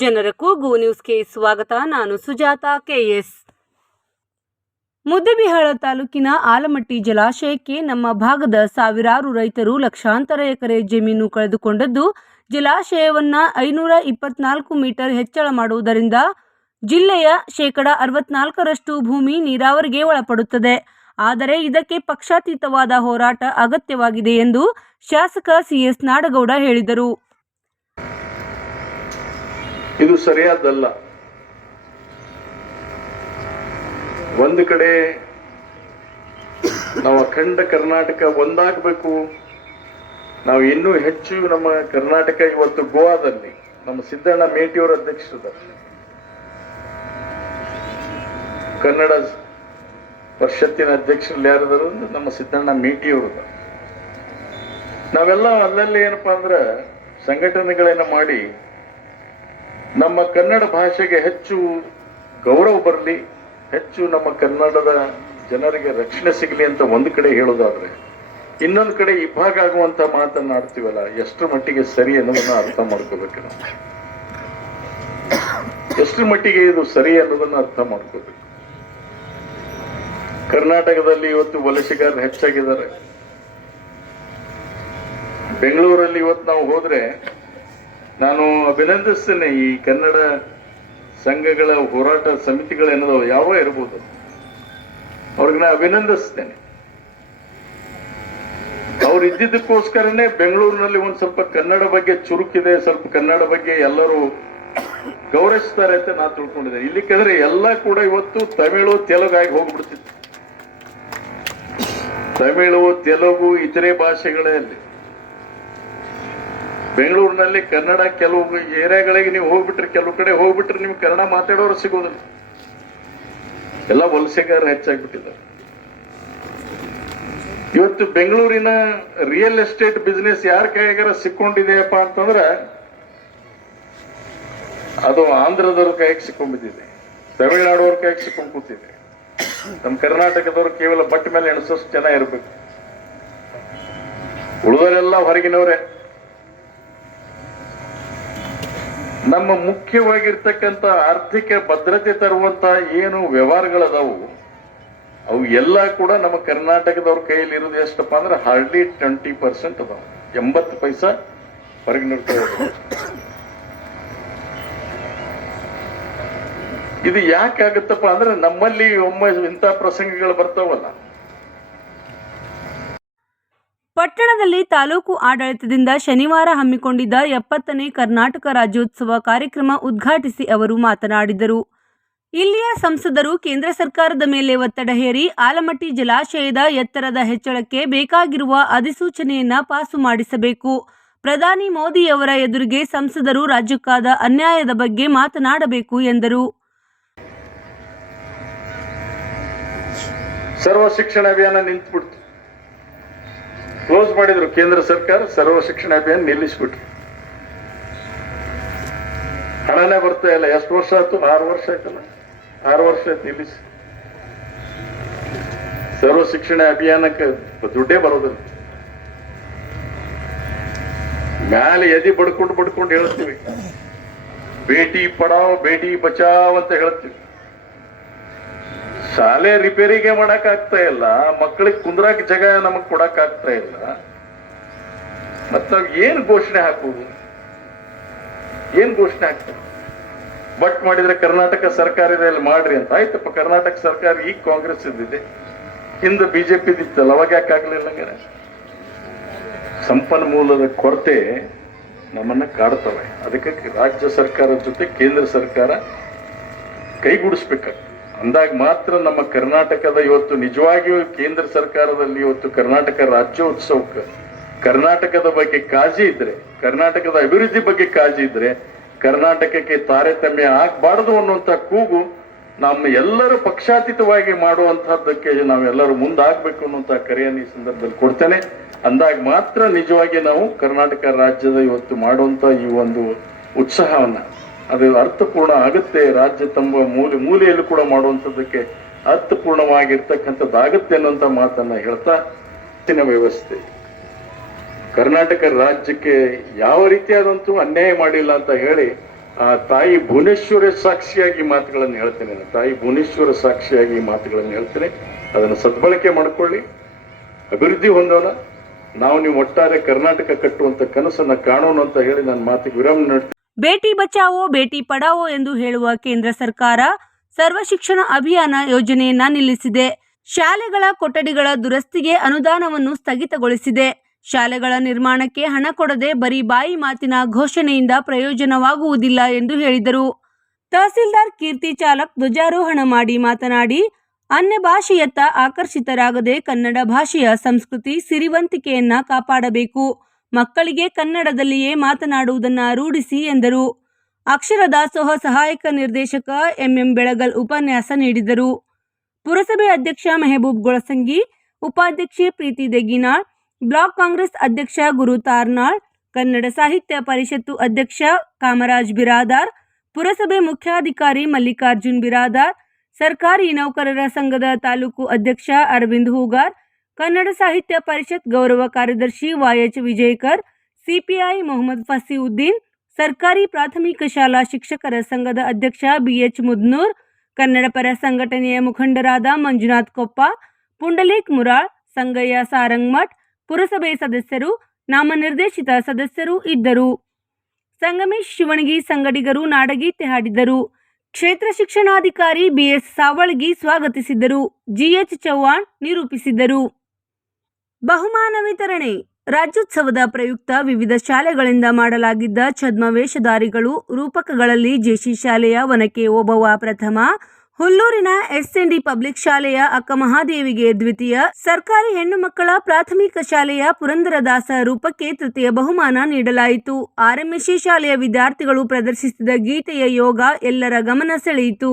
ಜನರ ಕೂಗು ನ್ಯೂಸ್ಗೆ ಸ್ವಾಗತ. ನಾನು ಸುಜಾತ ಕೆಎಸ್ ಮುದ್ದಬಿಹಾಳ ತಾಲೂಕಿನ ಆಲಮಟ್ಟಿ ಜಲಾಶಯಕ್ಕೆ ನಮ್ಮ ಭಾಗದ ಸಾವಿರಾರು ರೈತರು ಲಕ್ಷಾಂತರ ಎಕರೆ ಜಮೀನು ಕಳೆದುಕೊಂಡದ್ದು. ಜಲಾಶಯವನ್ನ ಐನೂರ ಇಪ್ಪತ್ನಾಲ್ಕು ಮೀಟರ್ ಹೆಚ್ಚಳ ಮಾಡುವುದರಿಂದ ಜಿಲ್ಲೆಯ ಶೇಕಡ ಅರವತ್ನಾಲ್ಕರಷ್ಟು ಭೂಮಿ ನೀರಾವರಿಗೆ ಒಳಪಡುತ್ತದೆ. ಆದರೆ ಇದಕ್ಕೆ ಪಕ್ಷಾತೀತವಾದ ಹೋರಾಟ ಅಗತ್ಯವಾಗಿದೆ ಎಂದು ಶಾಸಕ ಸಿಎಸ್ ನಾಡಗೌಡ ಹೇಳಿದರು. ಇದು ಸರಿಯಾದಲ್ಲ. ಒಂದು ಕಡೆ ನಾವು ಅಖಂಡ ಕರ್ನಾಟಕ ಒಂದಾಗಬೇಕು. ನಾವು ಇನ್ನೂ ಹೆಚ್ಚು ನಮ್ಮ ಕರ್ನಾಟಕ ಇವತ್ತು ಗೋವಾದಲ್ಲಿ, ನಮ್ಮ ಸಿದ್ದಣ್ಣ ಮೇಟಿಯವರ ಅಧ್ಯಕ್ಷದ ಕನ್ನಡ ಪರಿಷತ್ತಿನ ಅಧ್ಯಕ್ಷರಲ್ಲಿ ಯಾರಿದ್ದಾರೆ ಅಂದ್ರೆ ನಮ್ಮ ಸಿದ್ದಣ್ಣ ಮೇಟಿಯವರು. ನಾವೆಲ್ಲ ಅಲ್ಲಲ್ಲಿ ಏನಪ್ಪಾ ಅಂದ್ರೆ ಸಂಘಟನೆಗಳನ್ನ ಮಾಡಿ ನಮ್ಮ ಕನ್ನಡ ಭಾಷೆಗೆ ಹೆಚ್ಚು ಗೌರವ ಬರಲಿ, ಹೆಚ್ಚು ನಮ್ಮ ಕನ್ನಡದ ಜನರಿಗೆ ರಕ್ಷಣೆ ಸಿಗಲಿ ಅಂತ ಒಂದು ಕಡೆ ಹೇಳೋದಾದ್ರೆ, ಇನ್ನೊಂದು ಕಡೆ ಇಬ್ಬಾಗ ಆಗುವಂತ ಮಾತನ್ನಾಡ್ತೀವಲ್ಲ ಎಷ್ಟರ ಮಟ್ಟಿಗೆ ಸರಿ ಅನ್ನೋದನ್ನ ಅರ್ಥ ಮಾಡ್ಕೋಬೇಕು ನಾವು. ಎಷ್ಟರ ಮಟ್ಟಿಗೆ ಇದು ಸರಿ ಅನ್ನೋದನ್ನ ಅರ್ಥ ಮಾಡ್ಕೋಬೇಕು. ಕರ್ನಾಟಕದಲ್ಲಿ ಇವತ್ತು ವಲಸೆಗಾರರು ಹೆಚ್ಚಾಗಿದ್ದಾರೆ. ಬೆಂಗಳೂರಲ್ಲಿ ಇವತ್ತು ನಾವು ಹೋದ್ರೆ ನಾನು ಅಭಿನಂದಿಸ್ತೇನೆ ಈ ಕನ್ನಡ ಸಂಘಗಳ ಹೋರಾಟ ಸಮಿತಿಗಳೇನದೋ ಯಾವ ಇರ್ಬೋದು. ಅವ್ರಿಗೆ ನಾ ಅಭಿನಂದಿಸ್ತೇನೆ. ಅವ್ರು ಇದ್ದಿದ್ದಕ್ಕೋಸ್ಕರನೇ ಬೆಂಗಳೂರಿನಲ್ಲಿ ಒಂದು ಸ್ವಲ್ಪ ಕನ್ನಡ ಬಗ್ಗೆ ಚುರುಕಿದೆ, ಸ್ವಲ್ಪ ಕನ್ನಡ ಬಗ್ಗೆ ಎಲ್ಲರೂ ಗೌರವಿಸ್ತಾರೆ ಅಂತ ನಾ ತಿಳ್ಕೊಂಡಿದ್ದೇನೆ. ಇಲ್ಲಿಕ್ಕಂದ್ರೆ ಎಲ್ಲ ಕೂಡ ಇವತ್ತು ತಮಿಳು, ತೆಲುಗು ಆಗಿ ಹೋಗ್ಬಿಡ್ತಿತ್ತು. ತಮಿಳು, ತೆಲುಗು, ಇತರೆ ಭಾಷೆಗಳೇ ಅಲ್ಲಿ. ಬೆಂಗಳೂರಿನಲ್ಲಿ ಕನ್ನಡ ಕೆಲವು ಏರಿಯಾಗಳಿಗೆ ನೀವು ಹೋಗ್ಬಿಟ್ರಿ, ಕೆಲವು ಕಡೆ ಹೋಗ್ಬಿಟ್ರೆ ನಿಮ್ಗೆ ಕನ್ನಡ ಮಾತಾಡೋರು ಸಿಗೋದಿಲ್ಲ. ಎಲ್ಲ ವಲಸೆಗಾರ ಹೆಚ್ಚಾಗ್ಬಿಟ್ಟಿದ್ದಾರೆ. ಇವತ್ತು ಬೆಂಗಳೂರಿನ ರಿಯಲ್ ಎಸ್ಟೇಟ್ ಬಿಸ್ನೆಸ್ ಯಾರ ಕೈಗಾರ ಸಿಕ್ಕೊಂಡಿದೆಯಪ್ಪ ಅಂತಂದ್ರೆ, ಅದು ಆಂಧ್ರದವ್ರ ಕೈಗೆ ಸಿಕ್ಕೊಂಡ್ಬಿದ್ದಿದೆ ತಮಿಳುನಾಡವ್ರ ಕೈಗೆ ಸಿಕ್ಕೊಂಡು ಕೂತಿದೆ ನಮ್ಮ ಕರ್ನಾಟಕದವ್ರು ಕೇವಲ ಬಟ್ ಮೇಲೆ ಎಣಸೋಷ್ಟು ಜನ ಇರಬೇಕು. ಉಳಿದವರೆಲ್ಲ ಹೊರಗಿನವರೇ. ನಮ್ಮ ಮುಖ್ಯವಾಗಿರ್ತಕ್ಕಂಥ ಆರ್ಥಿಕ ಭದ್ರತೆ ತರುವಂತ ಏನು ವ್ಯವಹಾರಗಳದಾವು, ಅವು ಎಲ್ಲ ಕೂಡ ನಮ್ಮ ಕರ್ನಾಟಕದವ್ರ ಕೈಯಲ್ಲಿ ಇರೋದು ಎಷ್ಟಪ್ಪ ಅಂದ್ರೆ ಹಾರ್ಡ್ಲಿ ಟ್ವೆಂಟಿ ಪರ್ಸೆಂಟ್ ಅದಾವ. ಎಂಬತ್ತು ಪೈಸಾ ಹೊರಗಿನ ಇದು ಯಾಕಾಗತ್ತಪ್ಪ ಅಂದ್ರೆ ನಮ್ಮಲ್ಲಿ ಒಮ್ಮೆ ಇಂಥ ಪ್ರಸಂಗಗಳು ಬರ್ತಾವಲ್ಲ ಪಟ್ಟಣದಲ್ಲಿ ತಾಲೂಕು ಆಡಳಿತದಿಂದ ಶನಿವಾರ ಹಮ್ಮಿಕೊಂಡಿದ್ದ ಎಪ್ಪತ್ತನೇ ಕರ್ನಾಟಕ ರಾಜ್ಯೋತ್ಸವ ಕಾರ್ಯಕ್ರಮ ಉದ್ಘಾಟಿಸಿ ಅವರು ಮಾತನಾಡಿದರು. ಇಲ್ಲಿಯ ಸಂಸದರು ಕೇಂದ್ರ ಸರ್ಕಾರದ ಮೇಲೆ ಒತ್ತಡ ಹೇರಿ ಆಲಮಟ್ಟಿ ಜಲಾಶಯದ ಎತ್ತರದ ಹೆಚ್ಚಳಕ್ಕೆ ಬೇಕಾಗಿರುವ ಅಧಿಸೂಚನೆಯನ್ನು ಪಾಸು ಮಾಡಿಸಬೇಕು. ಪ್ರಧಾನಿ ಮೋದಿಯವರ ಎದುರಿಗೆ ಸಂಸದರು ರಾಜ್ಯಕ್ಕಾದ ಅನ್ಯಾಯದ ಬಗ್ಗೆ ಮಾತನಾಡಬೇಕು ಎಂದರು. ಸರ್ವ ಶಿಕ್ಷಣ ಅಭಿಯಾನ ನಿಂತ್ಬಿಡ್ತು. ಕ್ಲೋಸ್ ಮಾಡಿದ್ರು ಕೇಂದ್ರ ಸರ್ಕಾರ, ಸರ್ವ ಶಿಕ್ಷಣ ಅಭಿಯಾನ ನಿಲ್ಲಿಸ್ಬಿಟ್ರು. ಹಣನೇ ಬರ್ತಾ ಇಲ್ಲ. ಎಷ್ಟು ವರ್ಷ ಆಯ್ತು? ಆರು ವರ್ಷ ಆಯ್ತಲ್ಲ. ಆರು ವರ್ಷ ಆಯ್ತು ನಿಲ್ಲಿಸಿ. ಸರ್ವ ಶಿಕ್ಷಣ ಅಭಿಯಾನಕ್ಕೆ ದುಡ್ಡೇ ಬರೋದಿಲ್ಲ. ಮ್ಯಾಲೆ ಎದಿ ಬಡ್ಕೊಂಡು ಬಡ್ಕೊಂಡು ಹೇಳ್ತೀವಿ. ಬೇಟಿ ಪಡಾವ್, ಬೇಟಿ ಬಚಾವ್ ಅಂತ ಹೇಳ್ತೀವಿ. ಶಾಲೆ ರಿಪೇರಿಗೆ ಮಾಡಕ್ ಆಗ್ತಾ ಇಲ್ಲ ಮಕ್ಕಳಿಗೆ ಕುಂದ್ರಾಕ್ ಜಾಗ ನಮಗ್ ಕೊಡಕ್ ಆಗ್ತಾ ಇಲ್ಲ. ಮತ್ ನಾವ್ ಏನ್ ಘೋಷಣೆ ಹಾಕುದು? ಏನ್ ಘೋಷಣೆ ಹಾಕ್ತಾರೆ ಬಟ್ ಮಾಡಿದ್ರೆ ಕರ್ನಾಟಕ ಸರ್ಕಾರ ಸರ್ಕಾರದಲ್ಲಿ ಮಾಡ್ರಿ ಅಂತ. ಆಯ್ತಪ್ಪ, ಕರ್ನಾಟಕ ಸರ್ಕಾರ ಈಗ ಕಾಂಗ್ರೆಸ್ ಇದ್ದಿದೆ ಹಿಂದೆ ಬಿಜೆಪಿ ಇದ್ದಿತ್ತಲ್ಲ ಅವಾಗ ಯಾಕೆ ಆಗ್ಲಿಲ್ಲ ಸಂಪನ್ಮೂಲದ ಕೊರತೆ ನಮ್ಮನ್ನ ಕಾಡ್ತವೆ. ಅದಕ್ಕೆ ರಾಜ್ಯ ಸರ್ಕಾರದ ಜೊತೆ ಕೇಂದ್ರ ಸರ್ಕಾರ ಕೈಗೂಡಿಸ್ಬೇಕಾಗ್ತದೆ. ಅಂದಾಗ ಮಾತ್ರ ನಮ್ಮ ಕರ್ನಾಟಕದ ಇವತ್ತು ನಿಜವಾಗಿಯೂ ಕೇಂದ್ರ ಸರ್ಕಾರದಲ್ಲಿ ಇವತ್ತು ಕರ್ನಾಟಕ ರಾಜ್ಯೋತ್ಸವಕ್ಕೆ, ಕರ್ನಾಟಕದ ಬಗ್ಗೆ ಕಾಳಜಿ ಇದ್ರೆ, ಕರ್ನಾಟಕದ ಅಭಿವೃದ್ಧಿ ಬಗ್ಗೆ ಕಾಳಜಿ ಇದ್ರೆ ಕರ್ನಾಟಕಕ್ಕೆ ತಾರತಮ್ಯ ಆಗ್ಬಾರದು ಅನ್ನುವಂತ ಕೂಗು ನಮ್ಮ ಎಲ್ಲರೂ ಪಕ್ಷಾತೀತವಾಗಿ ಮಾಡುವಂತಹದ್ದಕ್ಕೆ ನಾವೆಲ್ಲರೂ ಮುಂದಾಗಬೇಕು ಅನ್ನುವಂತ ಕರೆಯನ್ನು ಈ ಸಂದರ್ಭದಲ್ಲಿ ಕೊಡ್ತೇನೆ. ಅಂದಾಗ ಮಾತ್ರ ನಿಜವಾಗಿ ನಾವು ಕರ್ನಾಟಕ ರಾಜ್ಯದ ಇವತ್ತು ಮಾಡುವಂತ ಈ ಒಂದು ಉತ್ಸಾಹವನ್ನ ಅದು ಅರ್ಥಪೂರ್ಣ ಆಗುತ್ತೆ. ರಾಜ್ಯ ತಮ್ಮ ಮೂಲೆ, ಮೂಲೆಯಲ್ಲೂ ಕೂಡ ಮಾಡುವಂಥದ್ದಕ್ಕೆ ಅರ್ಥಪೂರ್ಣವಾಗಿರ್ತಕ್ಕಂಥದ್ದು ಆಗುತ್ತೆ ಅನ್ನುವಂಥ ಮಾತನ್ನ ಹೇಳ್ತಾ ವ್ಯವಸ್ಥೆ. ಕರ್ನಾಟಕ ರಾಜ್ಯಕ್ಕೆ ಯಾವ ರೀತಿಯಾದಂತೂ ಅನ್ಯಾಯ ಮಾಡಿಲ್ಲ ಅಂತ ಹೇಳಿ ಆ ತಾಯಿ ಭುವನೇಶ್ವರ ಸಾಕ್ಷಿಯಾಗಿ ಮಾತುಗಳನ್ನು ಹೇಳ್ತೇನೆ ತಾಯಿ ಭುವನೇಶ್ವರ ಸಾಕ್ಷಿಯಾಗಿ ಮಾತುಗಳನ್ನು ಹೇಳ್ತೇನೆ. ಅದನ್ನು ಸದ್ಬಳಕೆ ಮಾಡಿಕೊಳ್ಳಿ. ಅಭಿವೃದ್ಧಿ ಹೊಂದೋಣ. ನಾವು ನೀವು ಒಟ್ಟಾರೆ ಕರ್ನಾಟಕ ಕಟ್ಟುವಂತ ಕನಸನ್ನು ಕಾಣೋಣ ಅಂತ ಹೇಳಿ ನನ್ನ ಮಾತಿಗೆ ವಿರಾಮ ನೀಡ್ತೀನಿ ಬೇಟಿ ಬಚಾವೋ, ಬೇಟಿ ಪಡಾವೋ ಎಂದು ಹೇಳುವ ಕೇಂದ್ರ ಸರ್ಕಾರ ಸರ್ವ ಶಿಕ್ಷಣ ಅಭಿಯಾನ ಯೋಜನೆಯನ್ನ ನಿಲ್ಲಿಸಿದೆ. ಶಾಲೆಗಳ ಕೊಠಡಿಗಳ ದುರಸ್ತಿಗೆ ಅನುದಾನವನ್ನು ಸ್ಥಗಿತಗೊಳಿಸಿದೆ. ಶಾಲೆಗಳ ನಿರ್ಮಾಣಕ್ಕೆ ಹಣ ಕೊಡದೆ ಬರೀ ಬಾಯಿ ಮಾತಿನ ಘೋಷಣೆಯಿಂದ ಪ್ರಯೋಜನವಾಗುವುದಿಲ್ಲ ಎಂದು ಹೇಳಿದರು. ತಹಸೀಲ್ದಾರ್ ಕೀರ್ತಿ ಚಾಲಕ್ ಧ್ವಜಾರೋಹಣ ಮಾಡಿ ಮಾತನಾಡಿ, ಅನ್ಯ ಭಾಷೆಯತ್ತ ಆಕರ್ಷಿತರಾಗದೆ ಕನ್ನಡ ಭಾಷೆಯ ಸಂಸ್ಕೃತಿ ಸಿರಿವಂತಿಕೆಯನ್ನ ಕಾಪಾಡಬೇಕು. ಮಕ್ಕಳಿಗೆ ಕನ್ನಡದಲ್ಲಿಯೇ ಮಾತನಾಡುವುದನ್ನು ರೂಢಿಸಿ ಎಂದರು. ಅಕ್ಷರ ದಾಸೋಹ ಸಹಾಯಕ ನಿರ್ದೇಶಕ ಎಂಎಂ ಬೆಳಗಲ್ ಉಪನ್ಯಾಸ ನೀಡಿದರು. ಪುರಸಭೆ ಅಧ್ಯಕ್ಷ ಮೆಹಬೂಬ್ ಗೊಳಸಂಗಿ, ಉಪಾಧ್ಯಕ್ಷೆ ಪ್ರೀತಿ ದೆಗಿನಾಳ್, ಬ್ಲಾಕ್ ಕಾಂಗ್ರೆಸ್ ಅಧ್ಯಕ್ಷ ಗುರು ತಾರ್ನಾಳ್, ಕನ್ನಡ ಸಾಹಿತ್ಯ ಪರಿಷತ್ತು ಅಧ್ಯಕ್ಷ ಕಾಮರಾಜ್ ಬಿರಾದಾರ್, ಪುರಸಭೆ ಮುಖ್ಯಾಧಿಕಾರಿ ಮಲ್ಲಿಕಾರ್ಜುನ್ ಬಿರಾದಾರ್, ಸರ್ಕಾರಿ ನೌಕರರ ಸಂಘದ ತಾಲೂಕು ಅಧ್ಯಕ್ಷ ಅರವಿಂದ್ ಹೂಗಾರ್ ಕನ್ನಡ ಸಾಹಿತ್ಯ ಪರಿಷತ್ ಗೌರವ ಕಾರ್ಯದರ್ಶಿ ವಾಯಚ್ ವಿಜಯಕರ್, ಸಿಪಿಐ ಮೊಹಮ್ಮದ್ ಫಸೀವುದ್ದೀನ್ ಸರ್ಕಾರಿ ಪ್ರಾಥಮಿಕ ಶಾಲಾ ಶಿಕ್ಷಕರ ಸಂಘದ ಅಧ್ಯಕ್ಷ ಬಿಎಚ್ ಮುದ್ನೂರ್, ಕನ್ನಡ ಪರ ಸಂಘಟನೆಯ ಮುಖಂಡರಾದ ಮಂಜುನಾಥ್ ಕೊಪ್ಪ, ಪುಂಡಲೀಕ್ ಮುರಾಳ್, ಸಂಗಯ್ಯ ಸಾರಂಗ್ಮಠ್, ಪುರಸಭೆ ಸದಸ್ಯರು, ನಾಮನಿರ್ದೇಶಿತ ಸದಸ್ಯರು ಇದ್ದರು. ಸಂಗಮೇಶ್ ಶಿವಣಗಿ ಸಂಗಡಿಗರು ನಾಡಗೀತೆ ಹಾಡಿದರು. ಕ್ಷೇತ್ರ ಶಿಕ್ಷಣಾಧಿಕಾರಿ ಬಿಎಸ್ ಸಾವಳಗಿ ಸ್ವಾಗತಿಸಿದರು. ಜಿಎಚ್ ಚೌಹಾಣ್ ನಿರೂಪಿಸಿದರು. ಬಹುಮಾನ ವಿತರಣೆ. ರಾಜ್ಯೋತ್ಸವದ ಪ್ರಯುಕ್ತ ವಿವಿಧ ಶಾಲೆಗಳಿಂದ ಮಾಡಲಾಗಿದ್ದ ಛದ್ಮ ವೇಷಧಾರಿಗಳು ರೂಪಕಗಳಲ್ಲಿ ಜೆಸಿ ಶಾಲೆಯ ವನಕೆ ಓಬವ್ವ ಪ್ರಥಮ. ಹುಲ್ಲೂರಿನ ಎಸ್ಎನ್ಡಿ ಪಬ್ಲಿಕ್ ಶಾಲೆಯ ಅಕ್ಕ ಮಹಾದೇವಿಗೆ ದ್ವಿತೀಯ. ಸರ್ಕಾರಿ ಹೆಣ್ಣು ಮಕ್ಕಳ ಪ್ರಾಥಮಿಕ ಶಾಲೆಯ ಪುರಂದರದಾಸ ರೂಪಕ್ಕೆ ತೃತೀಯ ಬಹುಮಾನ ನೀಡಲಾಯಿತು. ಆರ್ಎಂಎಸ್ಸಿ ಶಾಲೆಯ ವಿದ್ಯಾರ್ಥಿಗಳು ಪ್ರದರ್ಶಿಸಿದ ಗೀತೆಯ ಯೋಗ ಎಲ್ಲರ ಗಮನ ಸೆಳೆಯಿತು.